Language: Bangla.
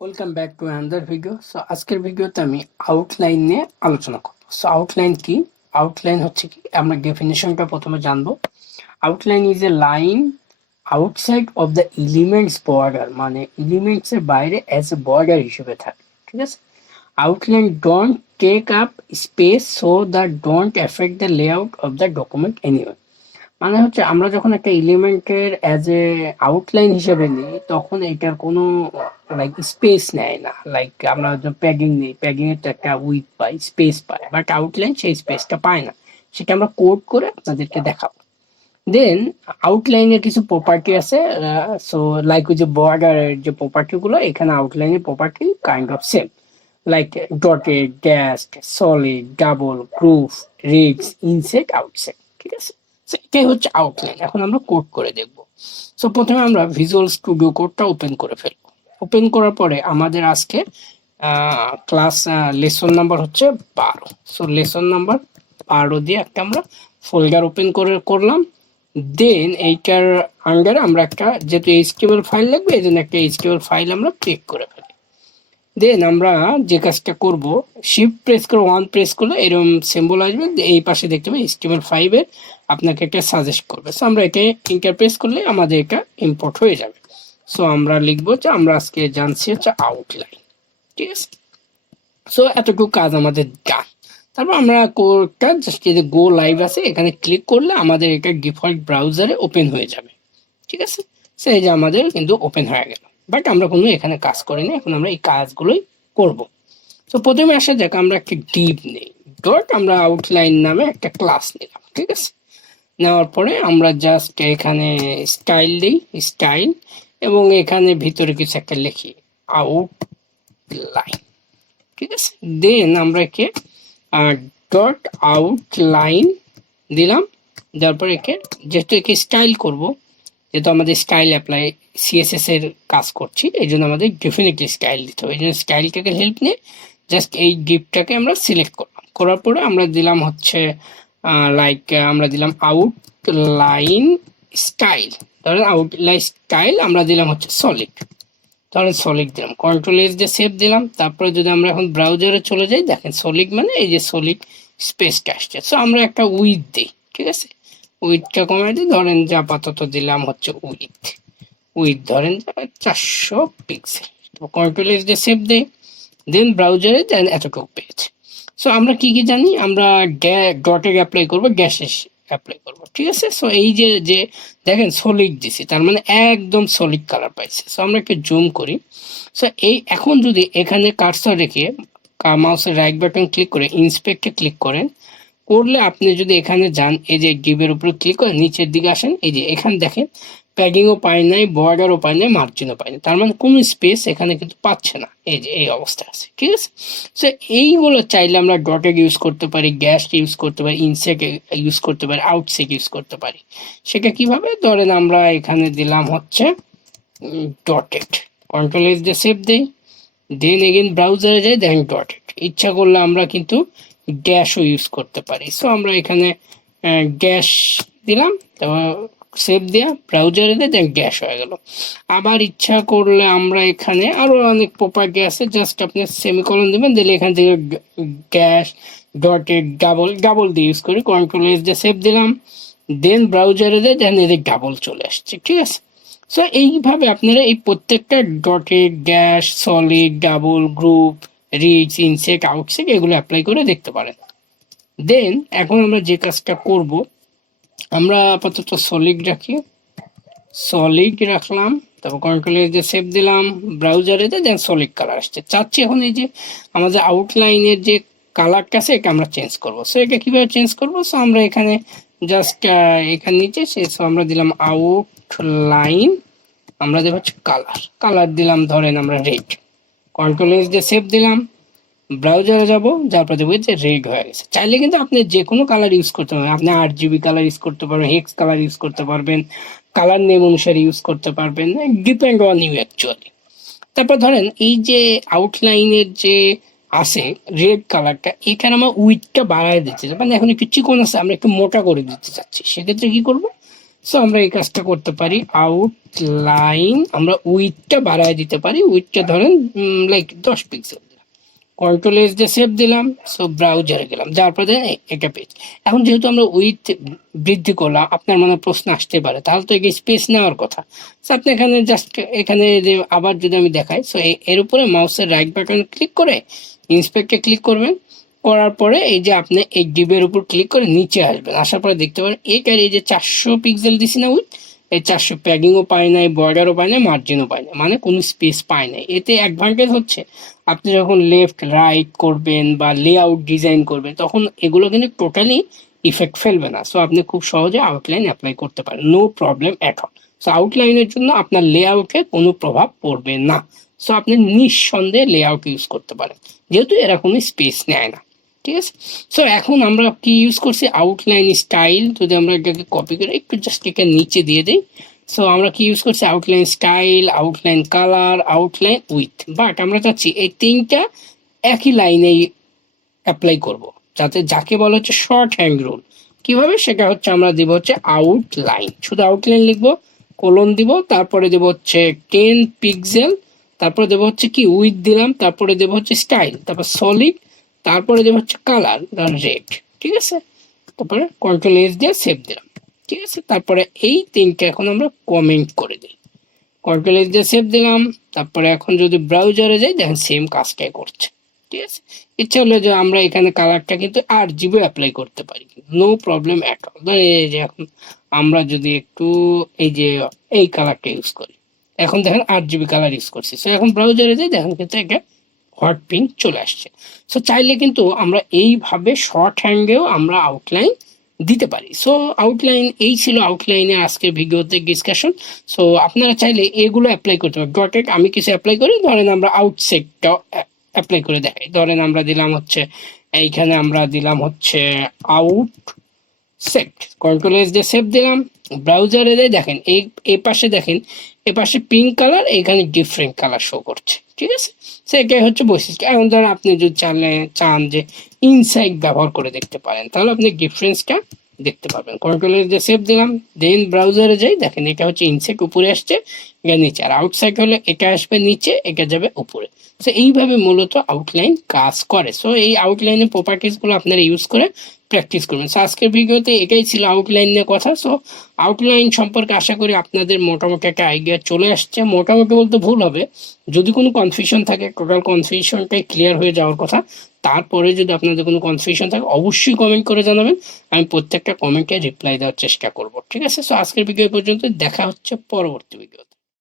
Welcome back to another video. So আজকের ভিডিওতে আমি আউটলাইন নিয়ে আলোচনা করব। সো আউটলাইন কি? আউটলাইন হচ্ছে কি, আমরা ডেফিনেশনটা প্রথমে জানবো। Outline is a line outside of the elements border, মানে এলিমেন্টস এর বাইরে অ্যাজ এ বর্ডার হিসেবে থাকে। ঠিক আছে? Outline don't take up space so that don't affect the layout of the document anyway. মানে হচ্ছে আমরা যখন একটা এলিমেন্টের অ্যাজ এ আউটলাইন হিসেবে নিই তখন এটার কোনো লাইক স্পেস নেয় না। লাইক আমরা যখন প্যাগিং নিই, প্যাগিং এর তো একটা with pi, space pi, but outline সেই স্পেসটা পায় না। সেটা আমরা কোড করে আপনাদেরকে দেখাবো। দেন আউটলাইনের কিছু প্রপার্টি আছে। সো লাইক ওই যে বর্ডারের যে প্রপার্টি গুলো, এখানে আউটলাইনের property kind of same, like dotted, dashed, solid, double, groove, ridges, inset, outset. ঠিক আছে? So, এটাই হচ্ছে আউটলাইন। এখন আমরা কোড করে দেখব। সো প্রথমে আমরা ভিজুয়াল স্টুডিও কোডটা ওপেন করে ফেলবো। ওপেন করার পরে আমাদের আজকে ক্লাস লেসন নাম্বার হচ্ছে 12। সো লেসন নাম্বার 12 দিয়ে একটা আমরা ফোল্ডার ওপেন করলাম। দেন এইটার আন্ডারে আমরা একটা, যেহেতু এইচটিএমএল ফাইল লাগবে, এই জন্য একটা এইচটিএমএল ফাইল আমরা ক্রিয়েট করে ফেলি। দেন আমরা যে কাজটা করব, শিফট প্রেস করে 1 প্রেস করলে এরকম সিম্বল আসবে, এই পাশে দেখতে পাবেন HTML5 এর আপনাকে একটা সাজেস্ট করবে। সো আমরা এটা ইন্টার প্রেস করলে আমাদের এটা ইম্পোর্ট হয়ে যাবে। সো আমরা লিখবো যে আমরা আজকে জানছি হচ্ছে আউটলাইন। ঠিক আছে? সো এতটুকু কাজ আমাদের ডান। তারপর আমরা কোডটা জাস্ট এই যে গো লাইভ আছে, এখানে ক্লিক করলে আমাদের এটা ডিফল্ট ব্রাউজারে ওপেন হয়ে যাবে। ঠিক আছে? সেই যে আমাদের কিন্তু ওপেন হয়ে গেল, বাট আমরা কোনো এখানে কাজ করিনি। এখন আমরা এই কাজগুলোই করব। তো প্রথমে আসা যাক, আমরা একটা ডিভ নেই, ডট আমরা আউটলাইন নামে একটা ক্লাস নিলাম। ঠিক আছে? নেওয়ার পরে আমরা জাস্ট এখানে স্টাইল দিই, স্টাইল, এবং এখানে ভিতরে কিছু একটা লিখি, আউটলাইন। ঠিক আছে? দেন আমরা একে ডট আউটলাইন দিলাম। দেওয়ার পরে একে, যেহেতু একে স্টাইল করব, যেহেতু আমাদের স্টাইল অ্যাপ্লাই সিএসএস এর কাজ করছি, এই জন্য আমাদের ডেফিনেটলি স্টাইল দিতে হবে। এই জন্য স্টাইলটাকে হেল্প নিয়ে জাস্ট এই ডিপটাকে আমরা সিলেক্ট করলাম। করার পরে আমরা দিলাম হচ্ছে লাইক আমরা দিলাম আউটলাইন স্টাইল। ধরেন আউটলাইন স্টাইল আমরা দিলাম হচ্ছে সলিড। তাহলে সলিড দিলাম, কন্ট্রোল এস দিয়ে সেভ দিলাম। তারপরে যদি আমরা এখন ব্রাউজারে চলে যাই, দেখেন সলিড মানে এই যে সলিড স্পেসটা আসছে। সো আমরা একটা উইথ দিই। ঠিক আছে? উইথটা কমাই দিই, ধরেন যে আপাতত দিলাম হচ্ছে উইথ, উইথ ধরেন 400 পিক্সেল। কন্ট্রোল এস দিয়ে সেভ দেই। দেন ব্রাউজারে দেন এতটুকু পেয়েছে। সো আমরা কি কি জানি, আমরা ডটের অ্যাপ্লাই করব, গ্যাসের অ্যাপ্লাই করব। ঠিক আছে? সো এই যে যে দেখেন সলিড দিছি, তার মানে একদম সলিড কালার পাইছে। সো আমরা একটু জুম করি। সো এই এখন যদি এখানে কার্সর রেখে মাউসের রাইট বাটন ক্লিক করে ইন্সপেক্টে ক্লিক করেন, করলে আপনি যদি এখানে যান, এই যে ডিবের উপরে ক্লিক করে নিচের দিকে আসেন, এই যে এখানে দেখেন প্যাডিংও পায় নাই, বর্ডারও পায় নাই, মার্জিনও পায় না, তার মানে কোনো স্পেস এখানে কিন্তু পাচ্ছে না। এই যে এই অবস্থা আছে। ঠিক আছে? সো এইগুলো চাইলে আমরা ডটেড ইউজ করতে পারি, গ্যাস ইউজ করতে পারি, ইনসেট ইউজ করতে পারি, আউটসেট ইউজ করতে পারি। সেটা কিভাবে, ধরেন আমরা এখানে দিলাম হচ্ছে ডটেড, কন্ট্রোল এস দিয়ে সেভ দেই। দেন এগেন ব্রাউজারে যাই, দেন ডটেড। ইচ্ছা করলে আমরা কিন্তু ড্যাশও ইউজ করতে পারি। সো আমরা এখানে ড্যাশ দিলাম, তারপর সেভ দেওয়া, ব্রাউজারে দিয়ে দেন ড্যাশ হয়ে গেল। আবার ইচ্ছা করলে আমরা এখানে আরো অনেক প্রপার্টি আছে, জাস্ট আপনি সেমিকলন দিবেন, দিলে এখান থেকে ড্যাশ, ডটেড, ডাবল, ডাবল দিয়ে ইউজ করি, কন্ট্রোল এস দিয়ে সেভ দিলাম। দেন ব্রাউজারে দিয়ে দেন এদের ডাবল চলে আসছে। ঠিক আছে? সো এইভাবে আপনারা এই প্রত্যেকটা dotted, dash, solid, double, groove, ridge, inset, outset এগুলো অ্যাপ্লাই করে দেখতে পারেন। দেন এখন আমরা যে কাজটা করব, আমরা আপাতত সলিড রাখি, সলিড রাখলাম, তারপর কন্ট্রোল এস দিয়ে সেভ দিলাম, ব্রাউজারে দেন সলিড কালার আসছে। চাচ্ছি এখন এই যে আমাদের আউটলাইনের যে কালারটা আছে এটা আমরা চেঞ্জ করব। সো এটা কিভাবে চেঞ্জ করব, সো আমরা এখানে জাস্ট এখানে নিচে সো আমরা দিলাম আউটলাইন, আমরা দেব হচ্ছে কালার, কালার দিলাম ধরেন আমরা রেড, কন্ট্রোল এস দিয়ে সেভ দিলাম, ব্রাউজারে যাব, যার পর দেখবো যে রেড হয়ে গেছে। চাইলে কিন্তু আপনি যে কোনো কালার ইউজ করতে পারবেন, আপনি RGB কালার ইউজ করতে পারবেন, হেক্স কালার ইউজ করতে পারবেন, কালার নেম অনুসারে ইউজ করতে পারবেন, ডিপেন্ড অন ইউ অ্যাকচুয়ালি। তারপর ধরেন এই যে আউটলাইনের যে আছে রেড কালারটা, এখানে আমার উইথটা বাড়ায় দিতে চাই, মানে এখন একটু চিকন আছে, আমরা একটু মোটা করে দিতে চাচ্ছি। সেক্ষেত্রে কি করব, সো আমরা এই কাজটা করতে পারি, আউটলাইন আমরা উইডথটা বাড়ায় দিতে পারি, উইডথটা ধরেন লাইক 10 পিক্সেল। কন্ট্রোল এস দিয়ে সেভ দিলাম, সো ব্রাউজারে গেলাম, যাওয়ার পরে এটা পেজ। এখন যেহেতু আমরা উইথ বৃদ্ধি করলাম, আপনার মনে প্রশ্ন আসতে পারে তাহলে তো একে স্পেস নেওয়ার কথা। সো আপনি এখানে জাস্ট এখানে যে আবার যদি আমি দেখাই, সো এর উপরে মাউসের রাইট বাটন ক্লিক করে ইন্সপেক্টে ক্লিক করবেন, করার পরে এই যে আপনি এই ডিবের উপর ক্লিক করে নিচে আসবেন, আসার পরে দেখতে পারেন এই যে 400 পিক্সেল দিছি না উইথ, এই 400 প্যাডিংও পায় নাই, বর্ডারও পায় নাই, মার্জিনও পায় না, মানে কোনো স্পেস পায় নাই। এতে অ্যাডভান্টেজ হচ্ছে আপনি যখন লেফট রাইট করবেন বা লেআউট ডিজাইন করবেন তখন এগুলো কিন্তু টোটালি ইফেক্ট ফেলবে না। সো আপনি খুব সহজে আউটলাইন অ্যাপ্লাই করতে পারেন, no problem at all. So আউটলাইনের জন্য আপনার লেআউটে কোনো প্রভাব পড়বে না। সো আপনি নিঃসন্দেহে লেআউট ইউজ করতে পারেন, যেহেতু এরা কোনো স্পেস নেয় না। ঠিক আছে, সো এখন আমরা কি ইউজ করছি, আউটলাইন স্টাইল। যদি আমরা এটাকে কপি করে একটু জাস্ট একে নিচে দিয়ে দিই, সো আমরা কি ইউজ করছি, outline style, outline colour, outline with. But আমরা চাচ্ছি এই তিনটা একই লাইনেই অ্যাপ্লাই করব, যাতে যাকে বলা হচ্ছে শর্ট হ্যান্ড রুল। কিভাবে, সেটা হচ্ছে আমরা দিব হচ্ছে আউটলাইন, শুধু আউটলাইন লিখবো, কোলন দিব, তারপরে দেব হচ্ছে 10 পিক্সেল, তারপরে দেব হচ্ছে কি উইথ দিলাম, তারপরে দেব হচ্ছে স্টাইল, তারপর সলিড, তারপরে দেব হচ্ছে কালার রেড। ঠিক আছে, তারপরে কন্ট্রোল এস দিয়ে সেভ দিলাম। ঠিক আছে, তারপরে এই তিনটা এখন আমরা কমেন্ট করে দিই, কন্ট্রোল এস দিয়ে সেভ দিলাম। তারপরে এখন যদি ব্রাউজারে যাই দেখেন সেম কাজটাই করছে। ঠিক আছে, ইচ্ছা হলে যে আমরা এখানে কালারটা কিন্তু RGB অ্যাপ্লাই করতে পারি, নো প্রবলেম অ্যাট অল। এই যে এখন আমরা যদি একটু এই যে এই কালারটা ইউজ করি, এখন দেখেন RGB কালার ইউজ করছি। সো এখন ব্রাউজারে যাই দেখেন কিন্তু এটা হট পিঙ্ক চলে আসছে। সো চাইলে কিন্তু আমরা এইভাবে শর্ট হ্যান্ডেও আমরা আউটলাইন দিতে পারি। সো আউটলাইন এই ছিল আউটলাইনের আজকের ভিডিওতে ডিসকাশন। সো আপনারা চাইলে এগুলো অ্যাপ্লাই করতে পারেন। ডটেড আমি কিছু অ্যাপ্লাই করি, ধরেন আমরা আউটসেটটাও অ্যাপ্লাই করে দেখাই। ধরেন আমরা দিলাম হচ্ছে এইখানে আমরা দিলাম হচ্ছে আউট সেট, কন্ট্রোল এস দিয়ে সেভ দিলাম, ব্রাউজারে দিয়ে দেখেন এই পাশে দেখেন, এ পাশে পিঙ্ক কালার, এখানে ডিফারেন্ট কালার শো করছে। ঠিক আছে, সেটাই হচ্ছে বৈশিষ্ট্য। এখন ধরেন আপনি যদি চান যে ইনসাইড ব্যবহার করে দেখতে পারেন, তাহলে আপনি ডিফারেন্সটা দেখতে পাবেন। কন্ট্রোল এস দিয়ে সেভ দিলাম, দেন ব্রাউজারে যাই, দেখেন এটা হচ্ছে ইনসাইড উপরে আসছে, এটা নিচে, আর আউটসাইড হলে এটা আসবে নিচে, এটা যাবে উপরে। সো এইভাবে মূলত আউটলাইন কাজ করে। সো এই আউটলাইনের প্রপার্টিসগুলো আপনারা ইউজ করে প্র্যাকটিস করবেন। সো আজকের ভিডিওতে এটাই ছিল আউটলাইন নিয়ে কথা। সো আউটলাইন সম্পর্কে আশা করি আপনাদের মোটামুটি একটা আইডিয়া চলে আসছে। মোটামুটি বলতে ভুল হবে, যদি কোনো কনফিউশন থাকে টোটাল কনফিউশনটাই ক্লিয়ার হয়ে যাওয়ার কথা। তারপরে যদি আপনাদের কোনো কনফিউশন থাকে অবশ্যই কমেন্ট করে জানাবেন, আমি প্রত্যেকটা কমেন্টে রিপ্লাই দেওয়ার চেষ্টা করব। ঠিক আছে, সো আজকের ভিডিও পর্যন্ত, দেখা হচ্ছে পরবর্তী ভিডিও।